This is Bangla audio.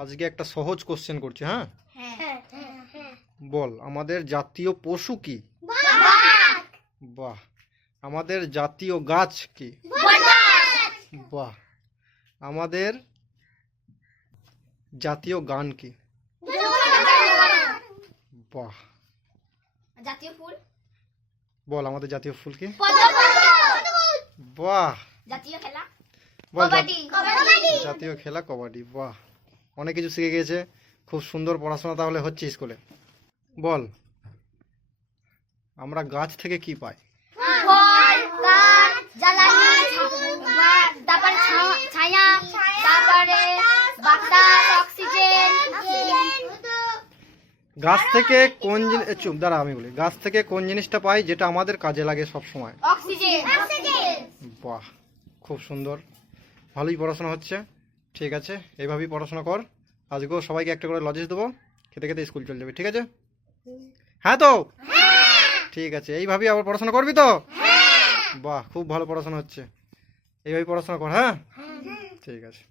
আজকে একটা সহজ কোশ্চেন করছি। হ্যাঁ, হ্যাঁ। বল আমাদের জাতীয় পশু কি? বাহ। আমাদের জাতীয় গাছ কি? বাহ। আমাদের জাতীয় গান কি? বাহ। জাতীয় ফুল? বল আমাদের জাতীয় ফুল কি? পদ্ম। বাহ। জাতীয় খেলা? বল কবাডি। জাতীয় খেলা কবাডি। বাহ, অনেক কিছু শিখে গিয়েছে। খুব সুন্দর পড়াশোনা তাহলে হচ্ছে স্কুলে। বল আমরা গাছ থেকে কি পাই? ফল, কাঠ, জ্বালানি, তারপরে ছায়া, তারপরে বাতাস, অক্সিজেন। গাছ থেকে কোন জিনিস, চুপ দাঁড়া আমি বলি, গাছ থেকে কোন জিনিসটা পাই যেটা আমাদের কাজে লাগে সব সময়? অক্সিজেন। বাহ, খুব সুন্দর, ভালোই পড়াশোনা হচ্ছে। ঠিক আছে, এইভাবেই পড়াশোনা কর। আজকেও সবাইকে একটা করে লজেস দেবো, খেতে খেতে স্কুল চলে যাবে। ঠিক আছে? হ্যাঁ তো ঠিক আছে, এইভাবেই আবার পড়াশোনা করবি তো? বাহ, খুব ভালো পড়াশোনা হচ্ছে, এইভাবেই পড়াশোনা কর। হ্যাঁ, ঠিক আছে।